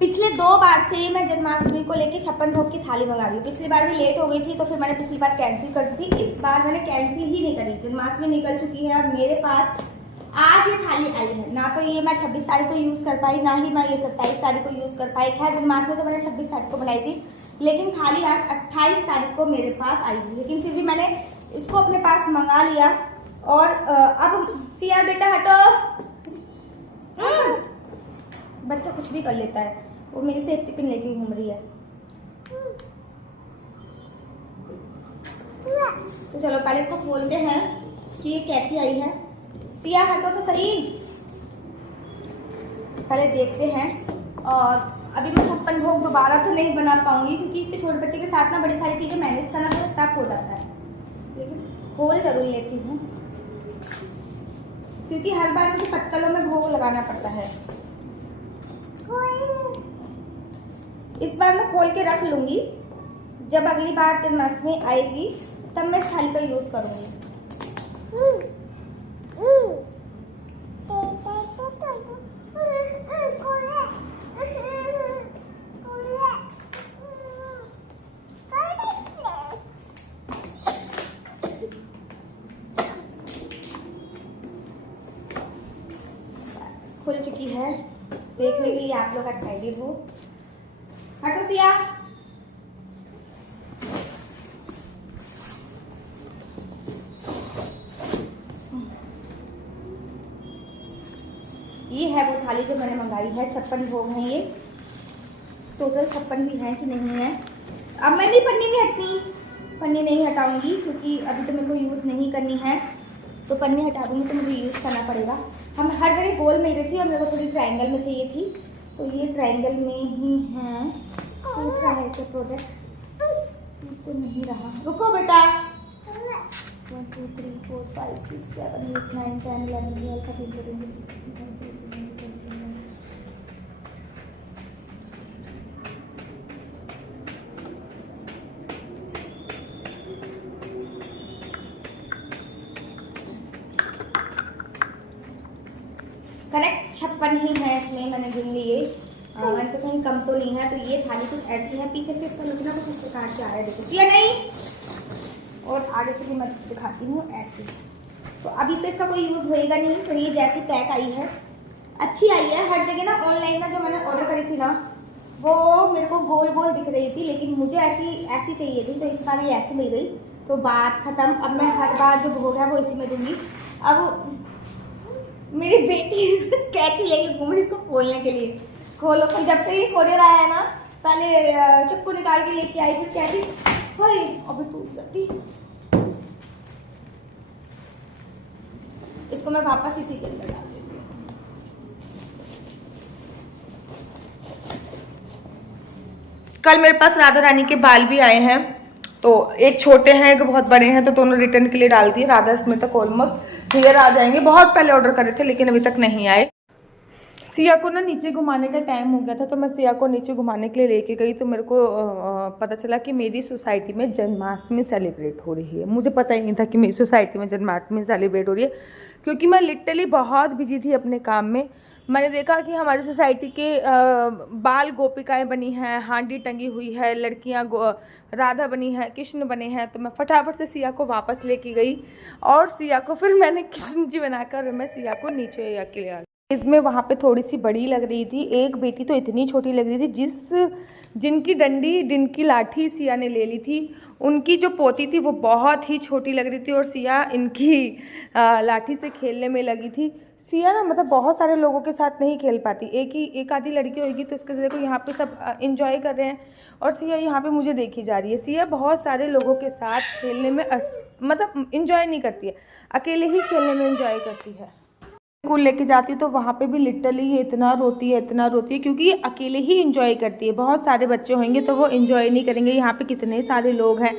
पिछले 2 बार से मैं जन्माष्टमी को लेके 56 भोग की थाली मंगा रही हूँ। पिछली बार भी लेट हो गई थी तो फिर मैंने पिछली बार कैंसिल कर दी थी। इस बार मैंने कैंसिल ही नहीं करी। जन्माष्टमी निकल चुकी है और मेरे पास आज ये थाली आई है। ना तो ये मैं 26 तारीख को यूज़ कर पाई, ना ही मैं ये 27 तारीख को यूज़ कर पाई। खैर जन्माष्टमी तो मैंने 26 तारीख को बनाई थी, लेकिन थाली आज 28 तारीख को मेरे पास आई थी। लेकिन फिर भी मैंने इसको अपने पास मंगा लिया। और अब सिया बेटा हटो, बच्चा कुछ भी कर लेता है। वो मेरी सेफ्टी पिन लेके घूम रही है। तो चलो पहले इसको खोलते हैं कि ये कैसी आई है। सिया हटो तो सही, पहले देखते हैं। और अभी मैं 56 भोग दोबारा तो नहीं बना पाऊंगी क्योंकि इतने छोटे बच्चे के साथ ना बड़ी सारी चीजें मैनेज करना थोड़ा टफ हो जाता है, लेकिन खोल जरूर लेती हूँ क्योंकि हर बार मुझे पत्तलों में भोग लगाना पड़ता है। इस बार मैं खोल के रख लूंगी, जब अगली बार जन्माष्टमी आएगी तब मैं इस थाली का यूज करूंगी। खुल चुकी है, देखने के लिए आप लोग एक्साइटेड हो। हटो सिया, ये है वो थाली जो मैंने मंगाई है। 56 भोग हैं ये, टोटल 56 भी हैं कि नहीं है। अब मैं नहीं पन्नी नहीं हटनी, पन्नी नहीं हटाऊंगी क्योंकि अभी तो मेरे को यूज़ नहीं करनी है। तो पन्नी हटा दूंगी तो मुझे यूज़ करना पड़ेगा। हम हर जगह गोल मिल रही थी और मेरे को थोड़ी ट्रायंगल में चाहिए थी, तो ये ट्रायंगल में ही है। पूछ रहा है क्या प्रोडक्ट तो नहीं रहा। रुको बेटा, 1 2 3 4 5 6 7 8 9 10 11 12 13 14 15 करेक्ट 56 ही है इसमें मैंने गिन लिए। मैंने तो कहीं कम तो नहीं है। तो ये थाली कुछ ऐसी है, पीछे से इसका लुकना कुछ इस प्रकार से आ रहा है, देखो या नहीं। और आगे से भी मैं दिखाती हूँ ऐसे। तो अभी तो इसका कोई यूज़ होएगा नहीं। तो ये जैसी पैक आई है अच्छी आई है। हर जगह ना ऑनलाइन में जो मैंने ऑर्डर करी थी ना वो मेरे को गोल गोल दिख रही थी, लेकिन मुझे ऐसी चाहिए थी। तो इस बार ये ऐसी मिल गई तो बात खत्म। अब मैं हर बार जो भोग है वो इसी में दूंगी। अब मेरी बेटी कैची लेके घूम रही इसको खोलने के लिए। खोलो, फिर जब से ये खोले रहा है ना, पहले चक्कू निकाल के लेके आई, फिर कहती हाय अभी टूट सकती। इसको मैं वापस इसी के अंदर डाल देती हूँ। कल मेरे पास राधा रानी के बाल भी आए हैं, तो एक छोटे हैं एक बहुत बड़े हैं, तो दोनों रिटर्न के लिए डाल दिए। राधा इसमें तक ऑलमोस्ट हेयर आ जाएंगे। बहुत पहले ऑर्डर करे थे लेकिन अभी तक नहीं आए। सिया को ना नीचे घुमाने का टाइम हो गया था, तो मैं सिया को नीचे घुमाने के लिए लेके गई। तो मेरे को पता चला कि मेरी सोसाइटी में जन्माष्टमी सेलिब्रेट हो रही है। मुझे पता ही नहीं था कि मेरी सोसाइटी में जन्माष्टमी सेलिब्रेट हो रही है, क्योंकि मैं लिटरली बहुत बिजी थी अपने काम में। मैंने देखा कि हमारी सोसाइटी के बाल गोपिकाएँ बनी हैं, हांडी टंगी हुई है, लड़कियाँ राधा बनी है, कृष्ण बने हैं। तो मैं फटाफट से सिया को वापस लेके गई और सिया को फिर मैंने कृष्ण जी बनाकर मैं सिया को नीचे अकेले आ गई। इसमें वहाँ पे थोड़ी सी बड़ी लग रही थी, एक बेटी तो इतनी छोटी लग रही थी। जिनकी लाठी सिया ने ले ली थी, उनकी जो पोती थी वो बहुत ही छोटी लग रही थी और सिया इनकी लाठी से खेलने में लगी थी। सिया ना मतलब बहुत सारे लोगों के साथ नहीं खेल पाती, एक आधी लड़की होगी तो उसके देखो यहाँ पे सब इंजॉय कर रहे हैं और सिया यहाँ पे मुझे देखी जा रही है। सिया बहुत सारे लोगों के साथ खेलने में मतलब इंजॉय नहीं करती है, अकेले ही खेलने में इंजॉय करती है। स्कूल लेके जाती है तो वहाँ पे भी लिटरली ये इतना रोती है क्योंकि ये अकेले ही इंजॉय करती है। बहुत सारे बच्चे होंगे तो वो इंजॉय नहीं करेंगे। यहाँ पे कितने सारे लोग हैं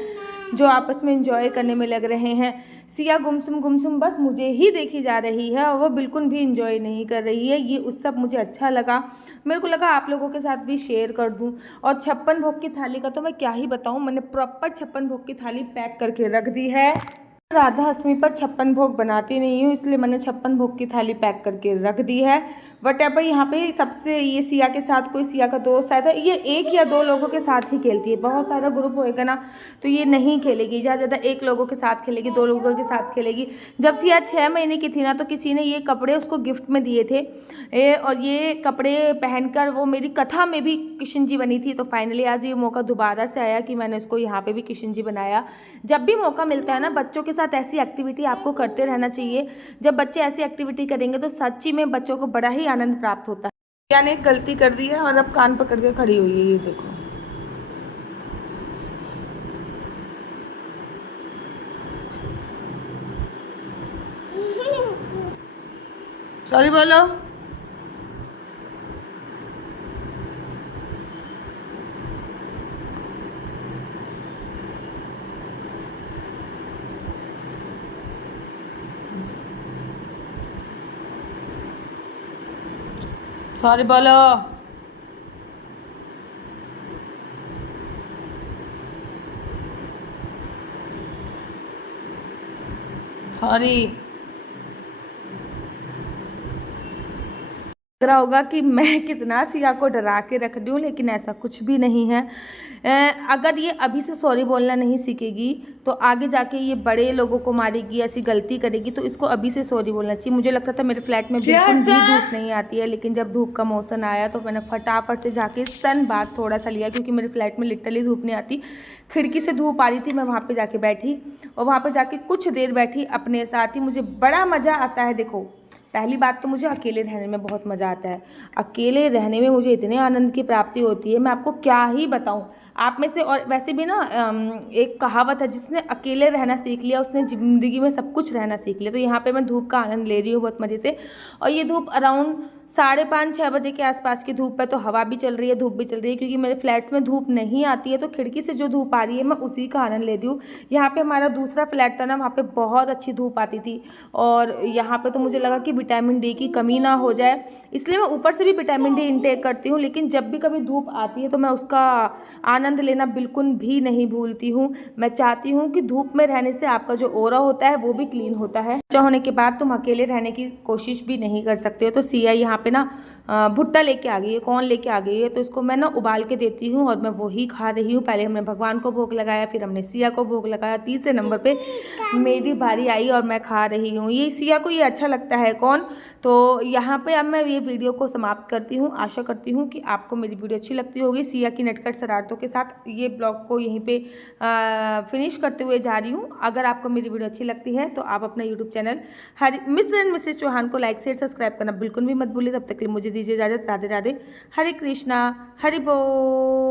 जो आपस में इंजॉय करने में लग रहे हैं। सिया गुमसुम बस मुझे ही देखी जा रही है और वो बिल्कुल भी इंजॉय नहीं कर रही है। ये उत्सव मुझे अच्छा लगा, मेरे को लगा आप लोगों के साथ भी शेयर कर दूं। और 56 भोग की थाली का तो मैं क्या ही बताऊं, मैंने प्रॉपर 56 भोग की थाली पैक करके रख दी है। राधा अष्टमी पर 56 भोग बनाती नहीं हूँ, इसलिए मैंने 56 भोग की थाली पैक करके रख दी है। What ever. यहाँ पे सबसे ये सिया के साथ कोई सिया का दोस्त आया था, ये 1 या 2 लोगों के साथ ही खेलती है, बहुत सारा ग्रुप होएगा ना तो ये नहीं खेलेगी, ज़्यादा ज़्यादा 1 लोगों के साथ खेलेगी, 2 लोगों के साथ खेलेगी। जब सिया 6 महीने की थी ना तो किसी ने ये कपड़े उसको गिफ्ट में दिए थे और ये कपड़े पहनकर वो मेरी कथा में भी किशन जी बनी थी। तो फाइनली आज ये मौका दोबारा से आया कि मैंने इसको यहाँ पे भी किशन जी बनाया। जब भी मौका मिलता है ना बच्चों के साथ ऐसी एक्टिविटी आपको करते रहना चाहिए। जब बच्चे ऐसी एक्टिविटी करेंगे तो सच्ची में बच्चों को बड़ा ही आनंद प्राप्त होता है। सिया ने एक गलती कर दी है और अब कान पकड़ के खड़ी हुई है, ये देखो। सॉरी बोलो। सॉरी बोलो। सॉरी। लग रहा होगा कि मैं कितना सिया को डरा के रख रही हूँ, लेकिन ऐसा कुछ भी नहीं है। अगर ये अभी से सॉरी बोलना नहीं सीखेगी तो आगे जाके ये बड़े लोगों को मारेगी, ऐसी गलती करेगी। तो इसको अभी से सॉरी बोलना चाहिए। मुझे लगता था मेरे फ्लैट में बिल्कुल भी धूप नहीं आती है, लेकिन जब धूप का मौसम आया तो मैंने फटाफट से जाके सन बाथ थोड़ा सा लिया, क्योंकि मेरे फ्लैट में लिटरली धूप नहीं आती। खिड़की से धूप आ रही थी, मैं वहाँ पे जाके बैठी और वहाँ पे जाके कुछ देर बैठी अपने साथ ही। मुझे बड़ा मज़ा आता है। देखो, पहली बात तो मुझे अकेले रहने में बहुत मज़ा आता है। अकेले रहने में मुझे इतने आनंद की प्राप्ति होती है, मैं आपको क्या ही बताऊं। आप में से, और वैसे भी ना एक कहावत है, जिसने अकेले रहना सीख लिया उसने ज़िंदगी में सब कुछ रहना सीख लिया। तो यहाँ पे मैं धूप का आनंद ले रही हूँ बहुत मज़े से। और ये धूप अराउंड 5:30-6 बजे के आसपास की धूप है, तो हवा भी चल रही है, धूप भी चल रही है, क्योंकि मेरे फ्लैट्स में धूप नहीं आती है। तो खिड़की से जो धूप आ रही है मैं उसी का आनंद ले रही हूँ। यहाँ पे हमारा दूसरा फ्लैट था ना, वहाँ पे बहुत अच्छी धूप आती थी और यहाँ पे तो मुझे लगा कि विटामिन डी की कमी ना हो जाए, इसलिए मैं ऊपर से भी विटामिन डी इंटेक करती हूँ। लेकिन जब भी कभी धूप आती है तो मैं उसका आनंद लेना बिल्कुल भी नहीं भूलती हूँ। मैं चाहती हूँ कि धूप में रहने से आपका जो ऑरा होता है वो भी क्लीन होता है। बच्चा होने के बाद तुम अकेले रहने की कोशिश भी नहीं कर सकते हो। तो सिया यहाँ पे ना भुट्टा लेके आ गई है। कौन लेके आ गई है? तो इसको मैं ना उबाल के देती हूँ और मैं वही खा रही हूँ। पहले हमने भगवान को भोग लगाया, फिर हमने सिया को भोग लगाया, तीसरे नंबर पे मेरी बारी आई और मैं खा रही हूँ। ये सिया को ये अच्छा लगता है। कौन? तो यहाँ पे अब मैं ये वीडियो को समाप्त करती हूँ। आशा करती हूँ कि आपको मेरी वीडियो अच्छी लगती होगी। सिया की नटखट शरारतों के साथ ये ब्लॉग को यहीं पे फिनिश करते हुए जा रही हूँ। अगर आपको मेरी वीडियो अच्छी लगती है तो आप अपना YouTube channel Mr and Mrs Chauhan को लाइक शेयर सब्सक्राइब करना बिल्कुल भी मत भूलिए। तब तक के लिए मुझे दीजिए इजाज़त। राधे राधे, हरे कृष्णा, हरि बोल।